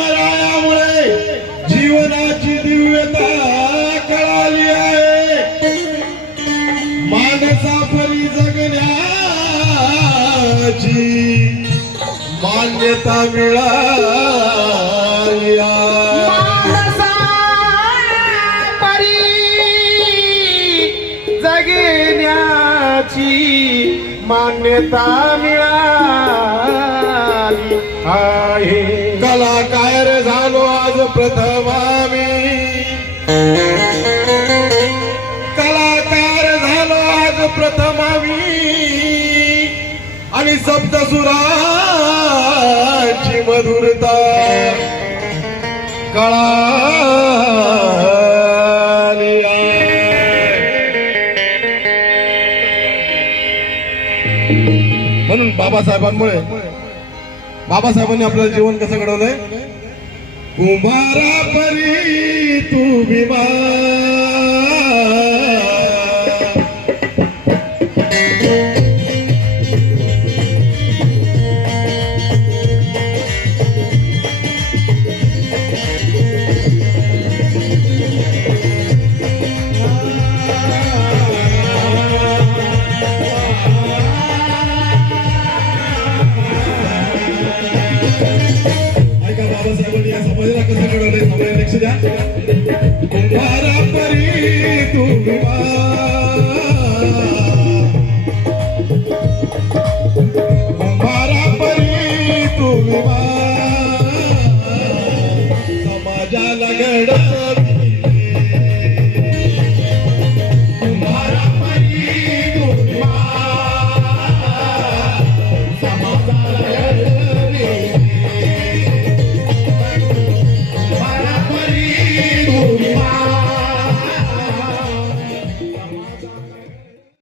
भीमरायामुळे जीवनाची दिव्यता कळाली आहे. मानसाफरी जगण्याची मान्यता मिळाली आहे. मानसाफरी जगण्याची मान्यता मिळाली आहे. कलाकार झालो आज प्रथम आम्ही, कलाकार झालो आज प्रथम आम्ही, आणि सप्तसुराची मधुरता कळाली आहे. म्हणून बाबासाहेबांनी आपलं जीवन कसं घडवलंय. कुंभारा परी तू भीमा, बाबासाहेबांनी या समाजाला कसं घडवलंय. समाज लक्ष द्या.